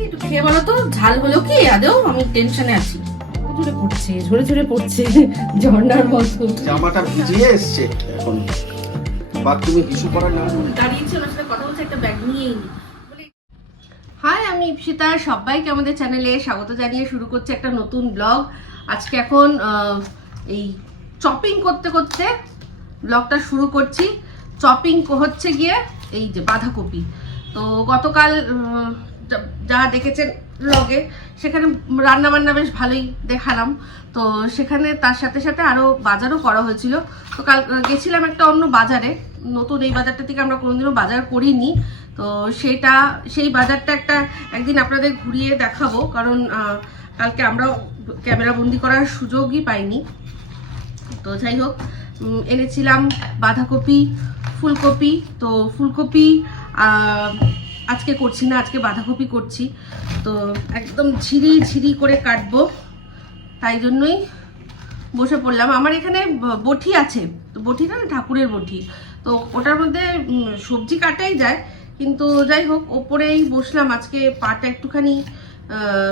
একটু খেয়ে বলো তো ঝাল হলো কি? আদেও আমি টেনশনে আছি। ঝরে পড়ছে ঝরে ঝরে পড়ছে ঝর্ণার মতো। জামাটা ভিজিয়ে এসছে এখন। বা তুমি হিসু করা না দাঁড়িয়েছি ওনার সাথে কথা বলছে একটা ব্যাগ নিয়েই নি। হাই আমি ইপসিতা সবাইকে আমাদের চ্যানেলে স্বাগত জানিয়ে শুরু করছে একটা নতুন ব্লগ আজকে এখন আহ, এই চপিং করতে করতে ব্লগটা শুরু করছি। চপিং হচ্ছে গিয়ে এই যে বাঁধাকপি। তো গতকাল যা- দেখেছেন লগে সেখানে রান্না বান্না বেশ ভালোই দেখালাম। তো সেখানে তার সাথে সাথে আরও বাজারও করা হয়েছিল। তো কাল গেছিলাম একটা অন্য বাজারে। নতুন এই বাজারটা থেকে আমরা কোনোদিনও বাজার করিনি। তো সেটা, সেই বাজারটা একটা একদিন আপনাদের ঘুরিয়ে দেখাবো। কারণ কালকে আমরাও ক্যামেরা বন্দি করার সুযোগই পাইনি। তো যাই হোক এনেছিলাম বাঁধাকপি, ফুলকপি। তো ফুলকপি আজকে করছি না, আজকে বাঁধাকপি করছি। তো একদম ঝিরি ঝিরি করে কাটবো। তাই জন্যই বসে পড়লাম। আমার এখানে বটি আছে। তো বটিটা না ঠাকুরের বটি। তো ওটার মধ্যে সবজি কাটাই যায়। কিন্তু যাই হোক, ওপরেই বসলাম। আজকে পাটা একটুখানি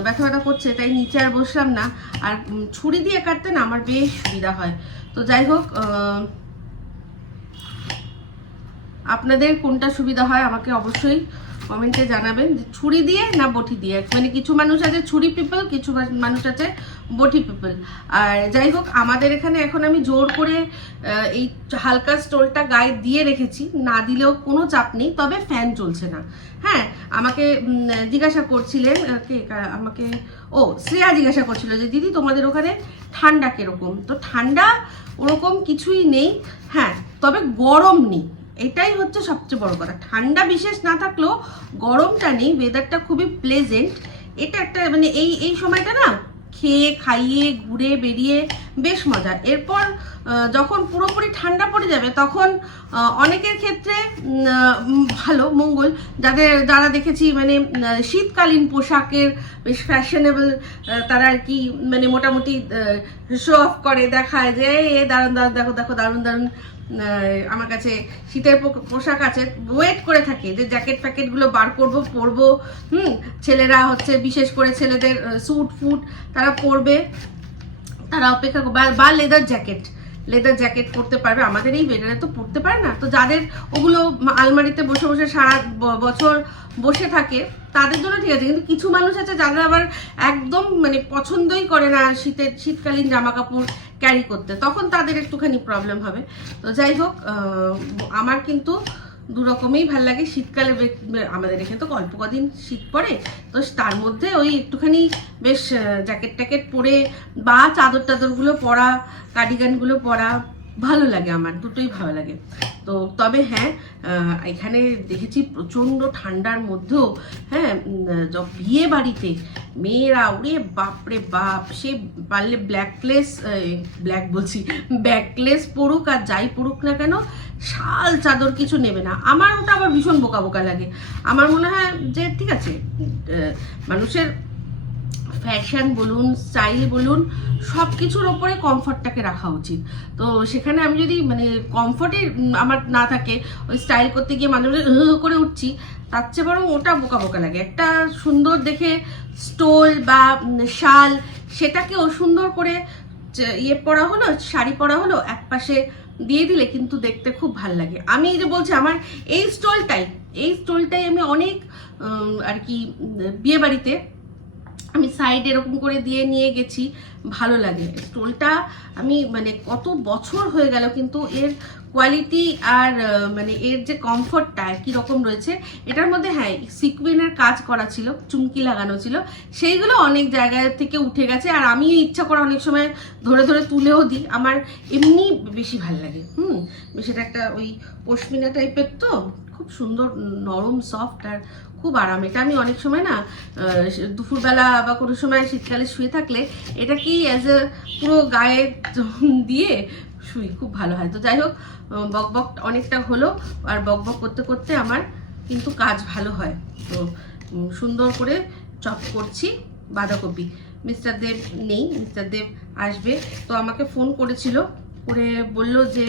ব্যথা ব্যথা করছে, তাই নিচে আর বসলাম না। আর ছুরি দিয়ে কাটতে না আমার বেশ সুবিধা হয়। তো যাই হোক আপনাদের কোনটা সুবিধা হয় আমাকে অবশ্যই কমেন্টে জানাবেন যে ছুরি দিয়ে না বটি দিয়ে? মানে কিছু মানুষ আছে ছুরি পিপল কিছু মানুষ আছে বটি পিপল আর যাই হোক, আমাদের এখানে এখন আমি জোর করে এই হালকা স্টোলটা গায়ে দিয়ে রেখেছি। না দিলেও কোনো চাপ নেই, তবে ফ্যান চলছে না। হ্যাঁ আমাকে জিজ্ঞাসা করছিলেন কে, আমাকে, ও, শ্রেয়া জিজ্ঞাসা করছিল যে, দিদি, তোমাদের ওখানে ঠান্ডা কীরকম? তো ঠান্ডা ওরকম কিছুই নেই। হ্যাঁ তবে গরম নেই। এটাই হচ্ছে সবচেয়ে বড় কথা। ঠান্ডা বিশেষ না থাকলেও গরমটা নেই ওয়েদারটা খুবই প্লেজেন্ট এটা একটা মানে এই এই সময়টা না খেয়ে, খাইয়ে, ঘুরে, বেরিয়ে বেশ মজা। এরপর যখন পুরোপুরি ঠান্ডা পড়ে যাবে, তখন অনেকের ক্ষেত্রে ভালো, মঙ্গল। যাদের, যারা দেখেছি মানে শীতকালীন পোশাকের বেশ ফ্যাশনেবল তারা আর কি মানে মোটামুটি শো অফ করে, দেখায় যে এ দারুণ দারুণ, দেখো দেখো, দারুণ দারুণ আমার কাছে শীতের পোশাক আছে। ওয়েট করে থাকে, যে জ্যাকেট ফ্যাকেটগুলো বার করব, পরবো। হুম, ছেলেরা হচ্ছে, বিশেষ করে ছেলেদের স্যুট ফুট তারা পরবে। তারা অপেক্ষা বা লেদার জ্যাকেট লেদার জ্যাকেট পরতে পারবে। আমাদের এই বেডারে তো পরতে পারে না। তো যাদের ওগুলো আলমারিতে বসে বসে সারা বছর বসে থাকে, তাদের জন্য ঠিক আছে। কিন্তু কিছু মানুষ আছে যারা আবার একদম মানে পছন্দই করে না শীতের, শীতকালীন জামা কাপড় ক্যারি করতে। তখন তাদের একটুখানি প্রবলেম হবে। তো যাই হোক আমার কিন্তু দু রকমেই ভালো লাগে। শীতকালে আমাদের এখানে তো অল্প কদিন শীত পড়ে, তো তার মধ্যে ওই একটুখানি বেশ জ্যাকেট ট্যাকেট পরে বা চাদর টাদরগুলো পরা কার্ডিগানগুলো পরা, ভালো লাগে আমার, দুটোই ভালো লাগে। তো তবে হ্যাঁ এখানে দেখেছি প্রচণ্ড ঠান্ডার মধ্যেও হ্যাঁ বিয়ে বাড়িতে মেয়েরা, ওরে বাপরে বাপ, সে পারলে ব্ল্যাকলেস ব্ল্যাক বলছি ব্যাকলেস পড়ুক আর যাই পড়ুক না কেন শাল, চাদর কিছু নেবে না। আমার ওটা আবার ভীষণ বোকা বোকা লাগে। আমার মনে হয় যে, ঠিক আছে মানুষের ফ্যাশন বলুন স্টাইল বলুন সব কিছুর ওপরে কমফর্টটাকে রাখা উচিত। তো সেখানে আমি যদি মানে কমফর্টে আমার না থাকে, ওই স্টাইল করতে গিয়ে মাঝে মাঝে করে উঠছি, তার চেয়ে বরং ওটা বোকা বোকা লাগে। একটা সুন্দর দেখে স্টোল বা শাল, সেটাকেও সুন্দর করে ইয়ে পরা হলো, শাড়ি পরা হলো এক পাশে দিয়ে দিলে কিন্তু দেখতে খুব ভালো লাগে। আমি এই যে বলছি, আমার এই স্টলটাই এই স্টলটাই আমি অনেক আর কি বিয়ে বাড়িতে আমি সাইড এরকম করে দিয়ে নিয়ে গেছি, ভালো লাগে। স্টোলটা আমি মানে কত বছর হয়ে গেল কিন্তু এর কোয়ালিটি আর মানে এর যে কমফর্টটা কী রকম রয়েছে, এটার মধ্যে হ্যাঁ সিকুইনের কাজ করা ছিল, চুমকি লাগানো ছিল, সেইগুলো অনেক জায়গা থেকে উঠে গেছে আর আমি ইচ্ছা করে অনেক সময় ধরে ধরে তুলেও দিই। আমার এমনি বেশি ভালো লাগে, হুম? সেটা একটা ওই পশমিনা টাইপের তো, খুব সুন্দর, নরম সফট আর খুব আরাম। এটা আমি অনেক সময় না দুপুরবেলা বা কোনো সময় শীতকালে শুয়ে থাকলে, এটা কি অ্যাজ এ পুরো গায়ে দিয়ে শুই, খুব ভালো হয়। তো যাই হোক বক বক অনেকটা হলো, আর বক বক করতে করতে আমার কিন্তু কাজ ভালো হয়। তো সুন্দর করে চপ করছি বাঁধাকপি। মিস্টার দেব নেই, মিস্টার দেব আসবে। তো আমাকে ফোন করেছিল, করে বলল যে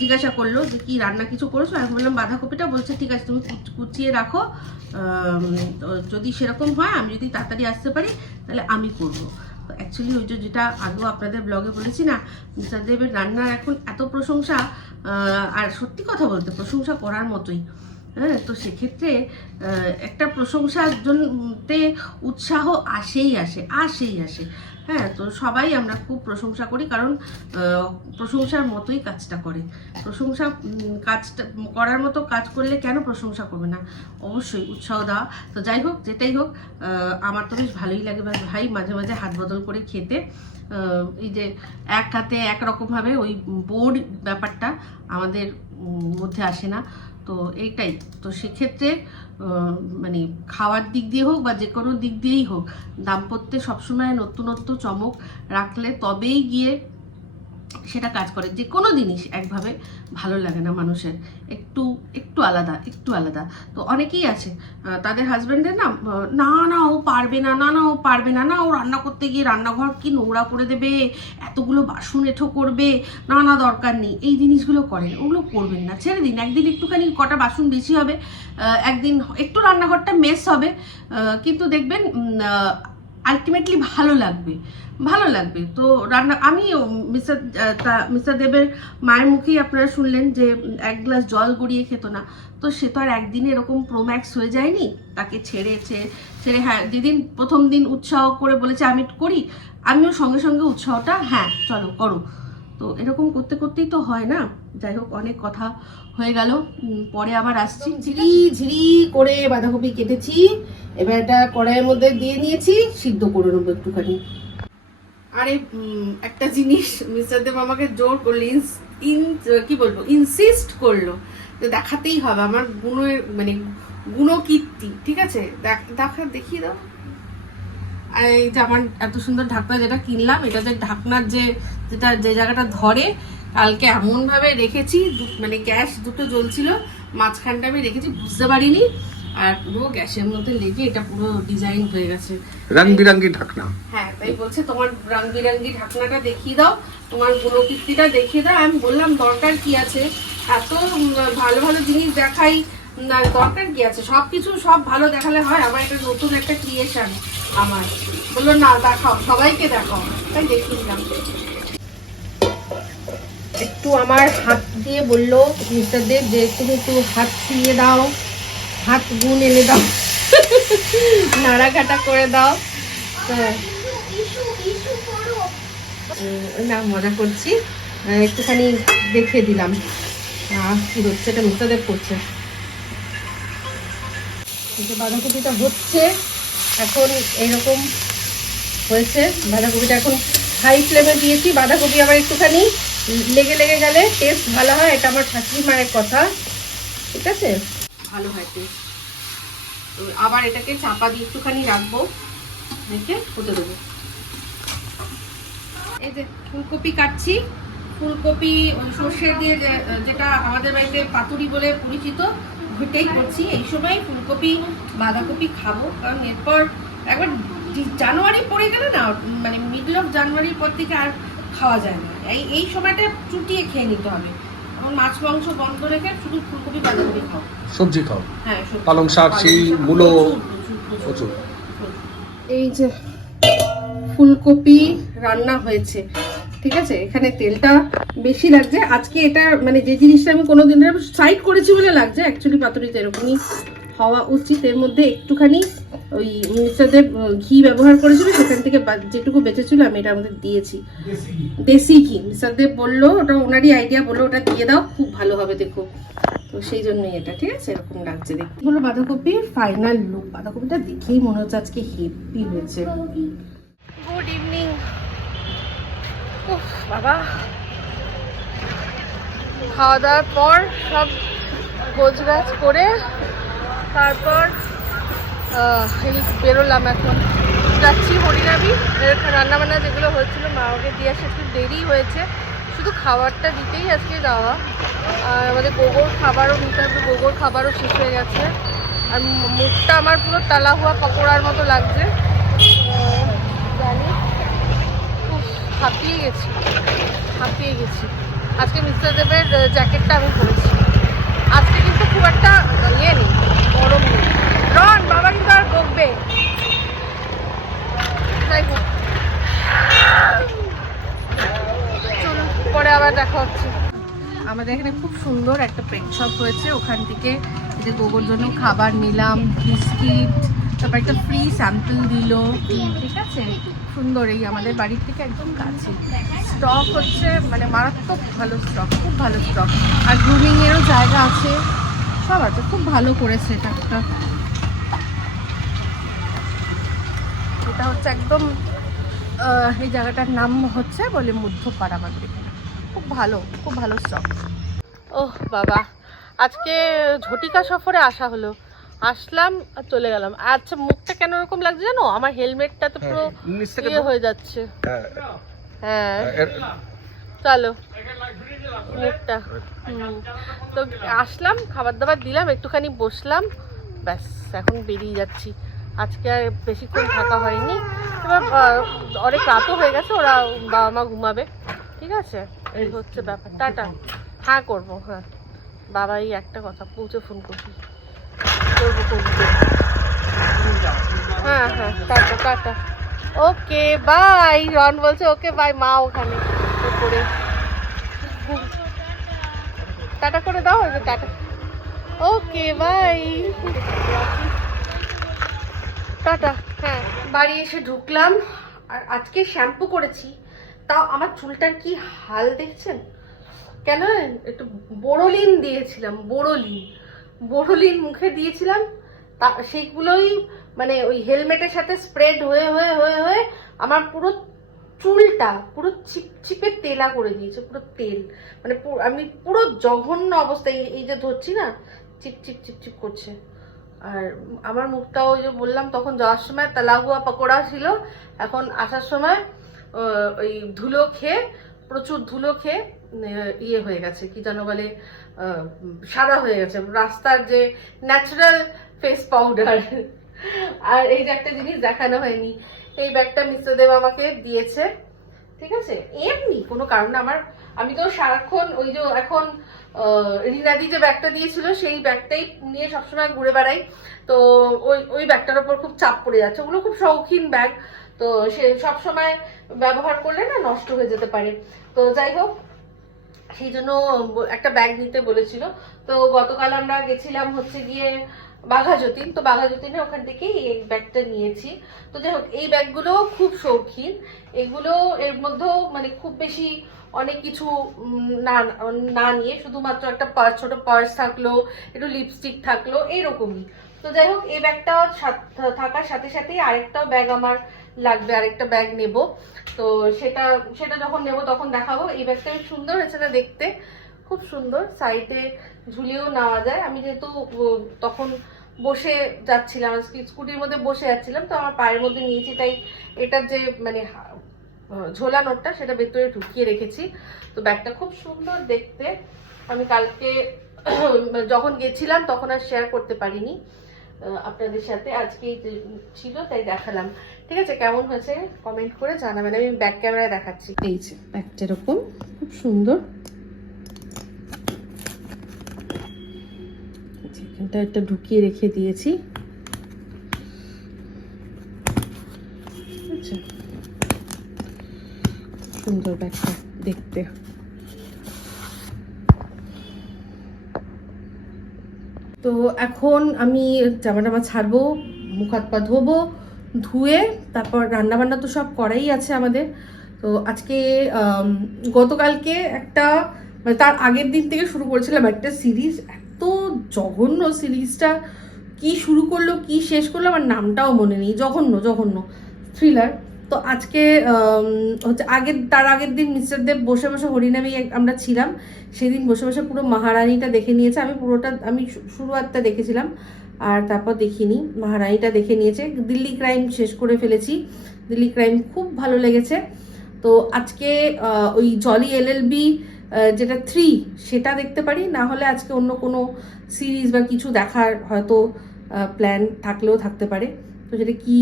জিজ্ঞাসা করল যে, কি রান্না কিছু করেছ? আমি বললাম, বাঁধাকপিটা। বলছে, ঠিক আছে, তুমি কুচিয়ে রাখো। যদি সেরকম হয়, আমি যদি তাড়াতাড়ি আসতে পারি, তাহলে আমি করব। অ্যাকচুয়ালি ওই যে যেটা আগেও আপনাদের ব্লগে বলেছি না দেবের রান্নার এখন এত প্রশংসা আর সত্যি কথা বলতে প্রশংসা করার মতোই। হ্যাঁ তো সেক্ষেত্রে একটা প্রশংসার জন্যতে উৎসাহ আসেই আসে আসেই আসে। হ্যাঁ তো সবাই আমরা খুব প্রশংসা করি, কারণ প্রশংসার মতোই কাজটা করে। প্রশংসা কাজটা, করার মতো কাজ করলে কেন প্রশংসা করবে না? অবশ্যই উৎসাহ দেওয়া। তো যাই হোক, যেটাই হোক আমার তো বেশ ভালোই লাগে ভাই মাঝে মাঝে হাত বদল করে খেতে। এই যে এক হাতে একরকমভাবে ওই বোর্ড ব্যাপারটা আমাদের মধ্যে আসে না। তো এইটাই। তো সেক্ষেত্রে মানে খাওয়ার দিক দিয়ে হোক বা যে কোনো দিক দিয়েই হোক, দাম্পত্যে সবসময় নতুনত্ব চমক রাখলে তবেই গিয়ে সেটা কাজ করে। যে কোনো জিনিস একভাবে ভালো লাগে না মানুষের। একটু একটু আলাদা একটু আলাদা। তো অনেকেই আছে তাদের হাজব্যান্ডের না না না, ও পারবে না না না, ও পারবে না না, ও রান্না করতে গিয়ে রান্নাঘর কি নোংরা করে দেবে, এতগুলো বাসন এঠো করবে, না না, দরকার নেই। এই জিনিসগুলো করেন, ওগুলো করবেন না। ছেড়ে দিন, একদিন একটুখানি কটা বাসন বেশি হবে একদিন একটু রান্নাঘরটা মেস হবে কিন্তু দেখবেন আলটিমেটলি ভালো লাগবে ভালো লাগবে। তো রান্না, আমি মিস্টার মিস্টার দেবের মায়ের মুখেই আপনারা শুনলেন যে এক গ্লাস জল গড়িয়ে খেত না। তো সে তো আর একদিনে এরকম প্রোম্যাক্স হয়ে যায়নি? তাকে ছেড়েছে ছেড়ে হ্যাঁ দিদিন প্রথম দিন উৎসাহ করে বলেছে, আমি করি। আমিও সঙ্গে সঙ্গে উৎসাহটা হ্যাঁ চলো, করো। তো এরকম করতে, করতেই তো হয় না? যাই হোক, অনেক কথা হয়ে গেল। পরে আবার আসছি। ঝিরি ঝিরি করে বাঁধাকপি কেটেছি। এবার এটা কড়াইয়ের মধ্যে দিয়ে নিয়েছি, সিদ্ধ করে নেব একটুখানি। আরে একটা জিনিস মিস্টার দেব আমাকে জোর করল ইন কি বলব ইনসিস্ট করল যে দেখাতেই হবে, আমার গুণের মানে গুণকীর্তি, ঠিক আছে? দেখ- দেখা, দেখিয়ে দাও। এই যে আমার এত সুন্দর ঢাকনা যেটা কিনলাম, এটা যে ঢাকনার যে, যেটা, যে জায়গাটা ধরে, কালকে এমনভাবে রেখেছি মানে গ্যাস দুটো জ্বলছিল, মাঝখানটা আমি রেখেছি, বুঝতে পারিনি। আর পুরো গ্যাসের মধ্যে লেগে এটা পুরো ডিজাইন হয়ে গেছে। রং বিরঙ্গি ঢাকনা। হ্যাঁ তাই বলছে তোমার রং বিরঙ্গি ঢাকনাটা দেখিয়ে দাও তোমার গুণকীর্তিটা দেখিয়ে দাও। আমি বললাম দরকার কি আছে? এত ভালো ভালো জিনিস দেখাই দরকার কি আছে? সব কিছু সব ভালো দেখালে হয় আমার এটা নতুন একটা ক্রিয়েশন আমার। বলল না দেখাও সবাইকে দেখাও। তাই দেখিয়ে দিলাম। একটু আমার হাত দিয়ে বলল মিস্টার দেব যে তুমি একটু হাত ছুঁয়ে দাও। হাত গুণ এনে দাও। নাড়াঘাটা করে দাও। হ্যাঁ না, মজা করছি। একটুখানি দেখে দিলাম। কি হচ্ছে, এটা মিস্টারদেব করছে। বাঁধাকপিটা হচ্ছে, এখন এইরকম হয়েছে। বাঁধাকপিটা এখন হাই ফ্লেমে দিয়েছি। বাঁধাকপি আবার একটুখানি লেগে লেগে গেলে টেস্ট ভালো হয়, এটা আমার শাশুড়ি কথা। ঠিক আছে? ভালো হয় তো আবার এটাকে চাপা দিয়ে একটুখানি রাখব, রেখে হতে দেবো। এই যে ফুলকপি কাটছি। ফুলকপি ওই সর্ষে দিয়ে যেটা আমাদের বাড়িতে পাতুরি বলে পরিচিত ওইটাই করছি। এই সময় ফুলকপি, বাঁধাকপি খাব। কারণ এরপর একবার জানুয়ারি পড়ে গেলে না মানে মিডল অফ জানুয়ারির পর থেকে আর খাওয়া যায় না। এই এই সময়টা চুটিয়ে খেয়ে নিতে হবে। এবং মাছ মাংস বন্ধ রেখে শুধু ফুলকপি বাঁধাকপি খাও। সবজি খাও? হ্যাঁ পালং শাক, শিম, মূলো। প্রচুর, এই যে ফুলকপি রান্না হয়েছে ঠিক আছে? এখানে তেলটা বেশি লাগছে। আজকে এটা মানে যে জিনিসটা আমি কোনোদিন সাইড করেছি বলে লাগছে অ্যাকচুয়ালি পাতুরিতে এরকমই হওয়া উচিত। এর মধ্যে একটুখানি ওই মিস্টারদের ঘি ব্যবহার করেছিল সেখান থেকে যেটুকু বেঁচেছিল আমি এটা আমাদের দিয়েছি। দেশি ঘি। মিস্টারদেব বলল ওটা ওনারই আইডিয়া বলল ওটা দিয়ে দাও খুব ভালো হবে দেখো। তো সেই জন্যই এটা ঠিক আছে? এরকম লাগছে দেখতে। হলো বাঁধাকপির ফাইনাল লুক বাঁধাকপিটা দেখেই মনে হচ্ছে আজকে হেভি হয়েছে। গুড ইভিনিং বাবা। খাওয়া দাওয়ার পর সব গোছ গাছ করে তারপর বেরোলাম এখন। যাচ্ছি হরিনাবি রান্না বান্না যেগুলো হয়েছিল মা ওকে দিয়ে আসে একটু দেরি হয়েছে। শুধু খাবারটা দিতেই আজকে যাওয়া। আর আমাদের গোবর খাবারও নিতে হবে গোবর খাবারও শেষ হয়ে গেছে। আর মুখটা আমার পুরো তালা হওয়া পকোড়ার মতো লাগছে। জানি। উফ, হাঁপিয়ে গেছি। হাঁপিয়ে গেছি। আজকে মিস্টার দেবের জ্যাকেটটা আমি পরেছি। আজকে কিন্তু খুব একটা ইয়ে নেই গরম নেই। রন, বাবা কিন্তু আর বকবে। পরে আবার দেখা হচ্ছে। আমাদের এখানে খুব সুন্দর একটা পেট শপ হয়েছে। ওখান থেকে যে গোবর জন্য খাবার নিলাম, বিস্কিট, তারপর একটা ফ্রি স্যাম্পল দিল। ঠিক আছে? সুন্দর এই আমাদের বাড়ির থেকে একদম কাছে। স্টক হচ্ছে মানে মারাত্মক ভালো স্টক খুব ভালো স্টক আর গ্রুমিংয়েরও জায়গা আছে। সব আছে, খুব ভালো করেছে এটা। একটা এটা হচ্ছে একদম এই জায়গাটার নাম হচ্ছে বলে আমাদের এখানে খুব ভালো খুব ভালো স্টক ওহ বাবা। আজকে ঝটিকা সফরে আসা হলো। আসলাম আর চলে গেলাম। আচ্ছা মুখটা কেন এরকম লাগছে জানো? আমার হেলমেটটা তো পুরো নিচ ইয়ে হয়ে যাচ্ছে। হ্যাঁ, হ্যাঁ। চলো। মুখটা। হুম। তো আসলাম খাবার দাবার দিলাম একটুখানি বসলাম। ব্যাস এখন বেরিয়ে যাচ্ছি। আজকে আর বেশিক্ষণ থাকা হয়নি। এবার অনেক রাতও হয়ে গেছে, ওরা বাবা মা ঘুমাবে। ঠিক আছে? এই হচ্ছে ব্যাপার। টাটা। হ্যাঁ করব হ্যাঁ। বাবাই একটা কথা, পৌঁছে ফোন করবি। করব করব। হ্যাঁ হ্যাঁ tata tata. Okay, bye. Ron বলছে, ওকে, বাই, মা ওখানে। উপরে টাটা করে দাও টাটা। Okay, by. টাটা। হ্যাঁ বাড়ি এসে ঢুকলাম আর আজকে শ্যাম্পু করেছি। তাও আমার চুলটার কি হাল দেখছেন? কেন একটু বোরোলিন দিয়েছিলাম, বোরোলিন। বোরোলিন মুখে দিয়েছিলাম। তা, সেইগুলোই মানে ওই হেলমেটের সাথে স্প্রেড হয়ে হয়ে হয়ে হয়ে আমার পুরো চুলটা, পুরো চিপচিপে তেলা করে দিয়েছে, পুরো তেল। মানে আমি পুরো জঘন্য অবস্থায় এই- যে ধরছি না চিপচিপ চিপচিপ করছে। আর আমার মুখটাও ওই যে বললাম, তখন যাওয়ার সময় তালাগুয়া পকোড়া ছিল। এখন আসার সময় ওই ধুলো খেয়ে, প্রচুর ধুলো খেয়ে ইয়ে হয়ে গেছে, কি যেন বলে সাদা হয়ে গেছে। রাস্তার যে ন্যাচারাল ফেস পাউডার আর এই যে একটা জিনিস দেখানো হয়নি, এই ব্যাগটা মিস্টার দেব আমাকে দিয়েছে। ঠিক আছে? এমনি, কোনো কারণে আমার, আমি তো সারাক্ষণ ওই যে এখন রিনাদি যে ব্যাগটা দিয়েছিল, সেই ব্যাগটাই নিয়ে সবসময় ঘুরে বেড়াই। তো ওই ওই ব্যাগটার ওপর খুব চাপ পড়ে যাচ্ছে। ওগুলো খুব শৌখিন ব্যাগ। তো সে সবসময় ব্যবহার করলে না নষ্ট হয়ে যেতে পারে। তো যাই হোক, সেই জন্য একটা ব্যাগ নিতে বলেছিল। তো গতকাল আমরা গেছিলাম হচ্ছে গিয়ে বাঘাযতীন তো বাঘাযতীনে ওখান থেকেই এই ব্যাগটা নিয়েছি। তো যাই হোক, এই ব্যাগগুলো খুব শৌখিন। এগুলো এর মধ্যেও মানে খুব বেশি অনেক কিছু না না নিয়ে শুধুমাত্র একটা পার্স, ছোট পার্স থাকল, একটু লিপস্টিক থাকল এইরকমই তো যাই হোক, এই ব্যাগটা থাকার সাথে সাথেই আরেকটাও ব্যাগ আমার লাগবে, আরেকটা ব্যাগ নেব। তো সেটা সেটা যখন নেব তখন দেখাবো। এই ব্যাগটা সুন্দর হয়েছে না দেখতে। খুব সুন্দর। সাইডে ঝুলিয়েও নেওয়া যায়। আমি যেহেতু তখন বসে যাচ্ছিলাম স্কি- স্কুটির মধ্যে বসে যাচ্ছিলাম তো আমার পায়ের মধ্যে নিয়েছি তাই এটার যে মানে আহ, ঝোলানোটা সেটা ভেতরে ঢুকিয়ে রেখেছি। তো ব্যাগটা খুব সুন্দর দেখতে। আমি কালকে যখন গেছিলাম তখন আর শেয়ার করতে পারিনি আপনাদের সাথে। আজকে ছিল তাই দেখালাম। ঠিক আছে কেমন হয়েছে? কমেন্ট করে জানাবেন। আমি ব্যাক ক্যামেরায় দেখাচ্ছি। এই যে ব্যাগটা এরকম খুব সুন্দর। এখানটা একটা ঢুকিয়ে রেখে দিয়েছি। আচ্ছা। সুন্দর ব্যাগটা দেখতে। তো এখন আমি জামা টামা ছাড়বো, মুখ হাত পা ধোবো, ধুয়ে তারপর রান্না বান্না তো সব করাই আছে আমাদের। তো আজকে গতকালকে একটা মানে তার আগের দিন থেকে শুরু করেছিলাম একটা সিরিজ এত জঘন্য সিরিজটা, কি শুরু করল, কি শেষ করল, আমার নামটাও মনে নেই। জঘন্য জঘন্য থ্রিলার তো আজকে হচ্ছে আগের, তার আগের দিন মিস্টার দেব বসে বসে হরিনামে আমরা ছিলাম। সেদিন বসে বসে পুরো মহারানীটা দেখে নিয়েছে। আমি পুরোটা, আমি শুরুয়াতটা দেখেছিলাম, আর তারপর দেখিনি। মহারানীটা দেখে নিয়েছে। দিল্লি ক্রাইম শেষ করে ফেলেছি। দিল্লি ক্রাইম খুব ভালো লেগেছে। তো আজকে ওই জলি এলএলবি যেটা থ্রি সেটা দেখতে পারি। না হলে আজকে অন্য কোনো সিরিজ বা কিছু দেখার হয়তো প্ল্যান থাকলেও থাকতে পারে। তো সেটা কি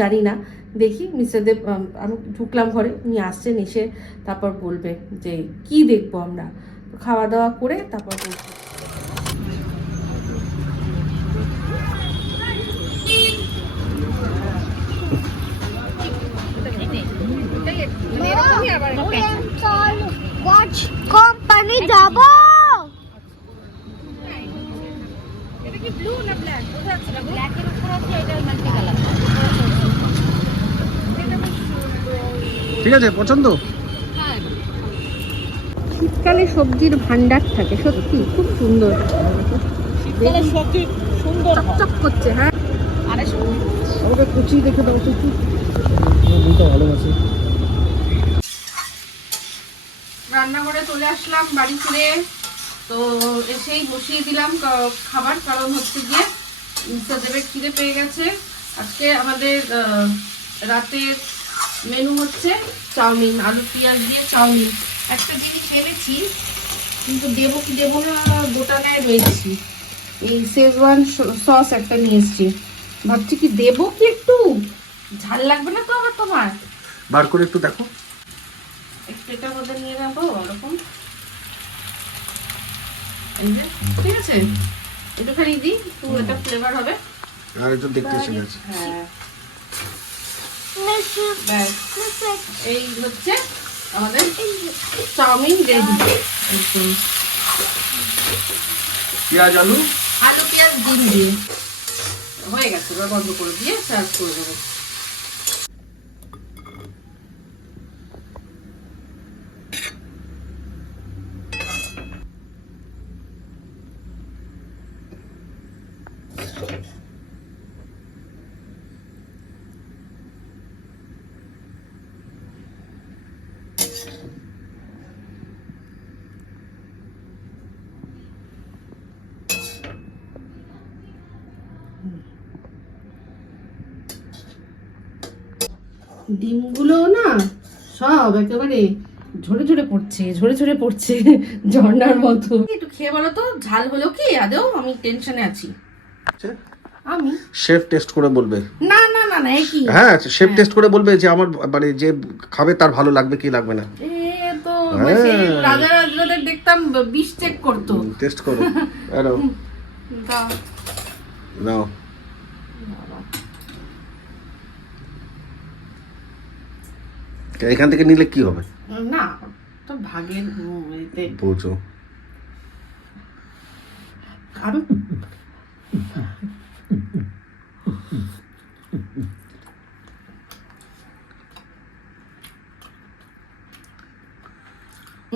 জানি না। দেখি মিস্টার দেব আমি ঢুকলাম ঘরে উনি আসছেন এসে তারপর বলবে যে কি দেখব আমরা? খাওয়া দাওয়া করে তারপর বলব ওয়াচ কোম্পানি যাব ঠিক আছে পছন্দ? শীতকালে সবজির ভান্ডার থাকে সত্যি খুব সুন্দর। শীতকালে সবজি সুন্দর চকচক করছে হ্যাঁ। আমাকে কুচি দেখে দাও তো একটু ভালোবাসি রান্নাঘরে চলে আসলাম বাড়ি ফিরে। তো এসেই বসিয়ে দিলাম খাবার, কারণ হচ্ছে গিয়ে মিস্টার দেবের খিদে পেয়ে গেছে। আজকে আমাদের রাতের মেনু হচ্ছে চাউমিন, আলু, পেঁয়াজ দিয়ে চাউমিন। একটা জিনিস ভেবেছি কিন্তু দেবো কি দেবো না, গোটা নেয় রয়েছি এই শেজওয়ান সস একটা নিয়ে এসছি। ভাবছি কি দেবো কি একটু? ঝাল লাগবে না তো আবার তোমার? বার করে একটু দেখো। একটু এটার মধ্যে নিয়ে যাব ওরকম। ঠিক আছে? একটুখানি দিই একটু এটা ফ্লেভার হবে। আর একটু দেখতে এসে গেছে। হ্যাঁ। ব্যাস। এই হচ্ছে আমাদের চাউমিন রেডি পেঁয়াজ আলু? আলু পেঁয়াজ ডিম দিয়ে হয়ে গেছে এবার বন্ধ করে দিয়ে সার্ভ করে দেবো ডিমগুলো না সব একেবারে ঝরে ঝরে পড়ছে ঝরে ঝরে পড়ছে ঝর্ণার মতো। একটু খেয়ে বলো তো ঝাল হলো কি? আদেও আমি টেনশনে আছি। আমি? শেফ টেস্ট করে বলবে। না না না না একই। হ্যাঁ শেফ টেস্ট করে বলবে যে আমার মানে যে খাবে তার ভালো লাগবে কি লাগবে না। এ তো হ্যাঁ। রাজা রাজরাদের দেখতাম বিষ চেক করতো। টেস্ট করো। নাও। এখান থেকে নিলে কি হবে? না তো ভাগের এতে বুঝো।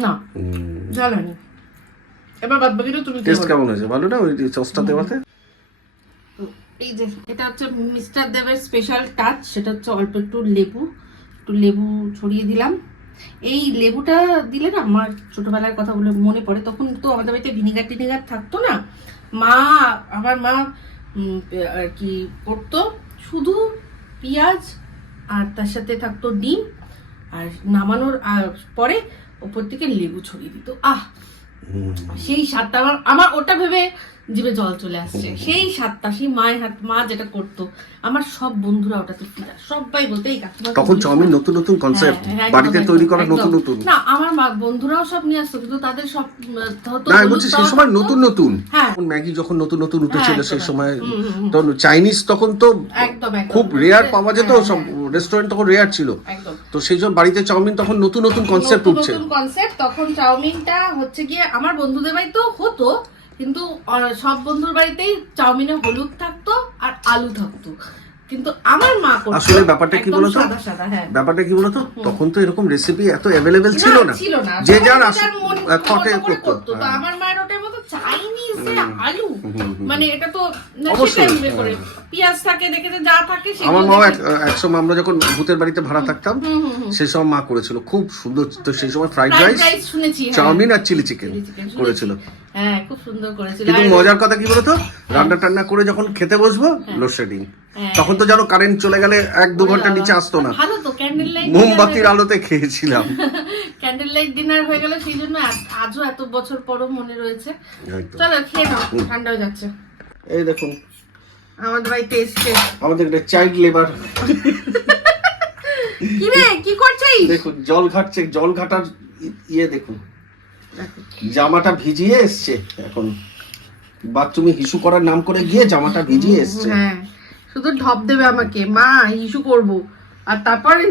না এবার বাদ বাকিটা তুমি টেস্ট কেমন হয়েছে? ভালো না ওই সসটা দেওয়াতে? এই যে এটা হচ্ছে মিস্টার দেবের স্পেশাল টাচ সেটা হচ্ছে অল্প একটু লেবু। একটু লেবু ছড়িয়ে দিলাম। এই লেবুটা দিলে না আমার ছোটবেলার কথা বলে মনে পড়ে। তখন তো আমাদের বাড়িতে ভিনিগার টিনিগার থাকতো না। মা আমার মা আর কি করতো। শুধু পেঁয়াজ আর তার সাথে থাকতো ডিম আর নামানোর পরে ওপর থেকে লেবু ছড়িয়ে দিত। আহ! সেই স্বাদটা আমার আমার ওটা ভেবে জিভে জল চলে আসছে। সেই স্বাদটা সেই মায়ের হাত মা যেটা করতো আমার সব বন্ধুরা ওটাতে ফিরা সবাই বলতে এই কাকিমা তখন চাউমিন নতুন নতুন কনসেপ্ট হ্যাঁ, হ্যাঁ, একদম, বাড়িতে তৈরি করা নতুন নতুন। না আমার মা বন্ধুরাও সব নিয়ে আসতো কিন্তু তাদের সব না বলছি সেই সময় নতুন নতুন। হ্যাঁ। তখন ম্যাগি যখন নতুন নতুন উঠেছিল সেই সময়। তখন চাইনিজ তখন তো খুব রেয়ার পাওয়া যেত সব রেস্টুরেন্ট তখন রেয়ার ছিল। তো সেই জন্য বাড়িতে চাউমিন তখন নতুন নতুন কনসেপ্ট উঠছে। নতুন কনসেপ্ট তখন চাউমিনটা হচ্ছে গিয়ে আমার বন্ধুদের বাড়িতেও হতো কিন্তু সব বন্ধুর বাড়িতেই চাউমিনে হলুদ থাকতো আর আলু থাকতো কিন্তু আমার মা করতো আসলে ব্যাপারটা কি বলতো? হ্যাঁ ব্যাপারটা কি বলতো তখন তো এরকম রেসিপি এত অ্যাভেলেবেল ছিল না যে যার করে করতো তো হ্যাঁ। আমার মায়ের ওটার মতো চাইনিজ আলু। মানে এটা তো করে হ্যাঁ। পেঁয়াজ থাকে দেখে যা থাকে আমার মাও এক সময় আমরা যখন ভূতের বাড়িতে ভাড়া থাকতাম। সেই সময় মা করেছিল খুব সুন্দর তো সেই সময় ফ্রাইড রাইস। চাউমিন আর চিলি চিকেন। করেছিল হ্যাঁ খুব সুন্দর করেছিল। কিন্তু মজার কথা কি বলতো? রান্না টান্না করে যখন খেতে বসবো লোডশেডিং। হ্যাঁ। তখন তো জানো কারেন্ট চলে গেলে এক দু ঘণ্টা নিচে আসতো না। ভালো তো ক্যান্ডেল লাইট মোমবাতির আলোতে খেয়েছিলাম। ক্যান্ডেল লাইট ডিনার হয়ে গেল সেই জন্য আজও এত বছর পরও মনে রয়েছে। চলো খেয়ে নাও ঠান্ডা হয়ে যাচ্ছে। এই দেখুন। আমাদের বাড়িতে এসছে। আমাদের একটা চাইল্ড লেবার কি রে কি করছিস? দেখুন জল ঘাটছে জল ঘাটার ইয়ে দেখুন। জামাটা ভিজিয়ে এসছে। এখন বাথরুমে হিসু করার নাম করে গিয়ে জামাটা ভিজিয়ে এসছে। হ্যাঁ শুধু ঢপ দেবে আমাকে। মা ইস্যু করব। আর তারপরে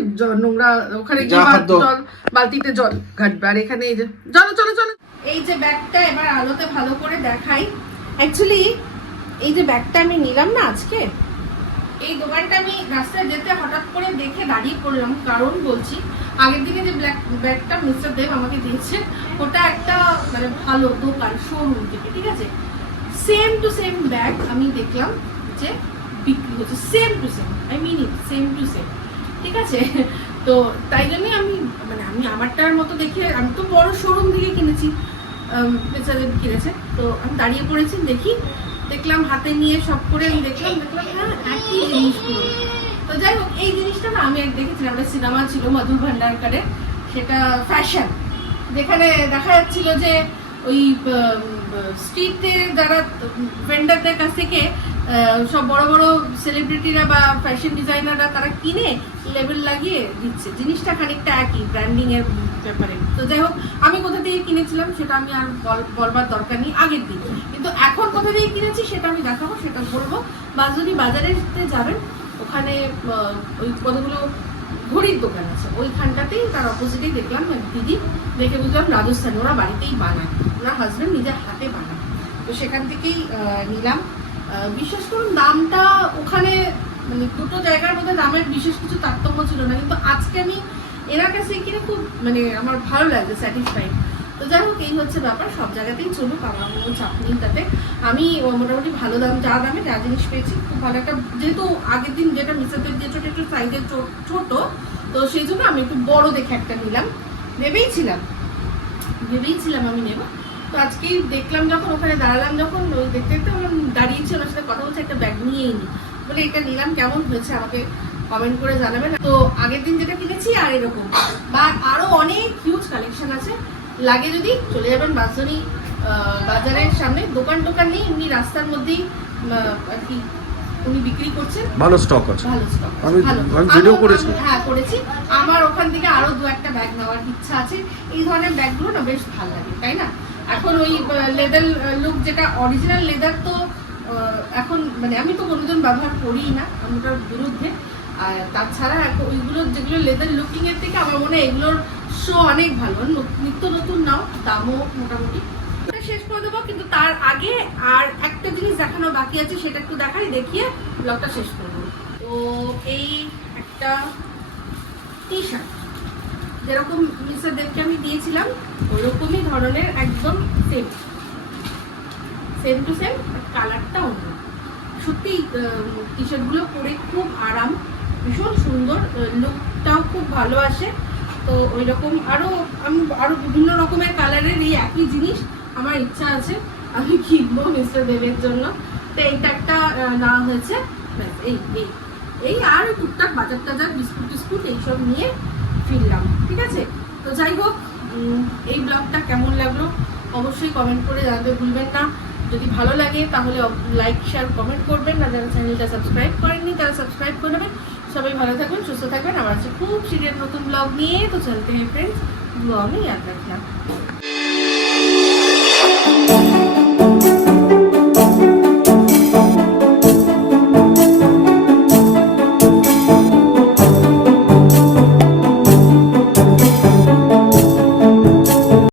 নোংরা ওখানে গিয়ে। জল বালতিতে জল ঘাটবে। আর এখানে এই যে চলো চলো চলো। এই যে ব্যাগটা এবার আলোতে ভালো করে দেখাই। অ্যাকচুয়ালি এই যে ব্যাগটা আমি নিলাম না আজকে এই দোকানটা আমি রাস্তায় যেতে হঠাৎ করে দেখে দাঁড়িয়ে পড়লাম, কারণ বলছি, আগের দিনে যে ব্ল্যাক ব্যাগটা মিস্টার দেব আমাকে দিয়েছে, ওটা একটা মানে ভালো দোকান শোরুম থেকে, ঠিক আছে? সেম টু সেম ব্যাগ আমি দেখলাম যে বিক্রি হচ্ছে same to same I mean it same to same ঠিক আছে? তো তাই জন্যই আমি মানে আমি আমারটার মতো দেখে, আমি তো বড় শোরুম থেকে কিনেছি বেচারে কিনেছে, তো আমি দাঁড়িয়ে পড়েছি, দেখি দেখলাম, হাতে নিয়ে সব করে আমি দেখলাম দেখলাম হ্যাঁ একই জিনিসগুলো তো যাই হোক, এই জিনিসটা না আমি এক দেখেছিলাম, একটা সিনেমা ছিল মধুর ভান্ডারকারে সেটা ফ্যাশন যেখানে দেখা যাচ্ছিল যে ওই স্ট্রিটে যারা ভেন্ডারদের কাছ থেকে সব বড় বড় সেলিব্রিটিরা বা ফ্যাশন ডিজাইনাররা তারা কিনে লেবেল লাগিয়ে দিচ্ছে। জিনিসটা খানিকটা একই ব্র্যান্ডিং এর ব্যাপারে তো যাই হোক, আমি কোথা থেকে কিনেছিলাম সেটা আমি আর বল- বলবার দরকার নেই আগের দিন। কিন্তু এখন কোথা থেকে কিনেছি সেটা আমি দেখাবো, সেটা বলব। বা যদি বাজারে যাবেন, ওখানে ওই কতগুলো ঘড়ির দোকান আছে, ওইখানটাতেই তার অপোজিটেই দেখলাম এক দিদি, দেখে বুঝলাম রাজস্থান, ওরা বাড়িতেই বানায়। ওনার হাজবেন্ড নিজের হাতে বানায়। তো সেখান থেকেই নিলাম। বিশ্বাস করুন দামটা ওখানে মানে দুটো জায়গার মধ্যে দামের বিশেষ কিছু তারতম্য ছিল না। কিন্তু আজকে আমি এনার কাছে কিনে খুব মানে আমার ভালো লাগছে স্যাটিসফাইড তো যাই হোক, এই হচ্ছে ব্যাপার, সব জায়গাতেই চলুক, আমার কোনো চাপ নেই তাতে। আমি মোটামুটি ভালো দাম, যা দামে যা জিনিস পেয়েছি, খুব ভালো একটা, যেহেতু আগের দিন যেটা মিসাদের যে ছোটো, একটু সাইজের ছোট তো সেই জন্য আমি একটু বড় দেখে একটা নিলাম। ভেবেই ছিলাম ভেবেই ছিলাম আমি নেব। তো আজকেই দেখলাম যখন, ওখানে দাঁড়ালাম যখন, ওই দেখতে দেখতে আমার দাঁড়িয়েছি, ওনার সাথে কথা বলছে, একটা ব্যাগ নিয়েই নি। বলে, এটা নিলাম, কেমন হয়েছে আমাকে? কমেন্ট করে জানাবেন। তো আগের দিন যেটা কিনেছি আর এরকম। বা আরও অনেক হিউজ কালেকশন আছে। লাগে যদি চলে যাবেন বাসনি বাজারের সামনে। দোকান টোকান নেই এমনি রাস্তার মধ্যেই আর কি উনি বিক্রি করছেন। ভালো স্টক আছে। ভালো আছে, আমি- আমি ভিডিও করেছি। হ্যাঁ করেছি। আমার ওখান থেকে আরও দু একটা ব্যাগ নেওয়ার ইচ্ছা আছে। এই ধরনের ব্যাগগুলো না বেশ ভালো লাগে তাই না? এখন ওই লেদার লুক যেটা অরিজিনাল লেদার তো এখন মানে আমি তো কোনোদিন ব্যবহার করিই না। আমি ওটার বিরুদ্ধে। আর তাছাড়া এখন ওইগুলো যেগুলো লেদার লুকিং এর থেকে আমার মনে হয় এগুলোর শো অনেক ভালো। নিত্য নতুন নাও, দামও মোটামুটি। শেষ করে দেবো, কিন্তু তার আগে আর একটা জিনিস দেখানো বাকি আছে, সেটা একটু দেখাই, দেখিয়ে ব্লগটা শেষ করব তো এই একটা টি শার্ট যেরকম মিস্টার দেবকে আমি দিয়েছিলাম, ওইরকমই ধরনের একদম সেম সেম টু সেম কালারটা অন্য। সত্যি টি শার্টগুলো পরে খুব আরাম। ভীষণ সুন্দর লুকটাও খুব ভালো আসে। তো ওই রকম আরও আমি আরও বিভিন্ন রকমের কালারের এই একই জিনিস আমার ইচ্ছা আছে, আমি কিনবো মিস্টার দেবের জন্য। তো এইটা একটা নেওয়া হয়েছে। এই এই এই আর টুকটাক বাজার টাজার, বিস্কুট টিস্কুট এইসব নিয়ে ফিরলাম, ঠিক আছে? তো যাই হোক এই ব্লগটা কেমন লাগল অবশ্যই কমেন্ট করে জানাতে ভুলবেন না। যদি ভালো লাগে তাহলে লাইক শেয়ার কমেন্ট করবেন। না যারা চ্যানেলটা সাবস্ক্রাইব করেননি, তারা সাবস্ক্রাইব করে নেবেন। সবাই ভালো থাকবেন সুস্থ থাকবেন আমার আছে খুব সিরিয়াস নতুন ব্লগ নিয়ে, তো চলতে হ্যাঁ ফ্রেন্ডস ব্লগ আমি ইয়াদ রাখলাম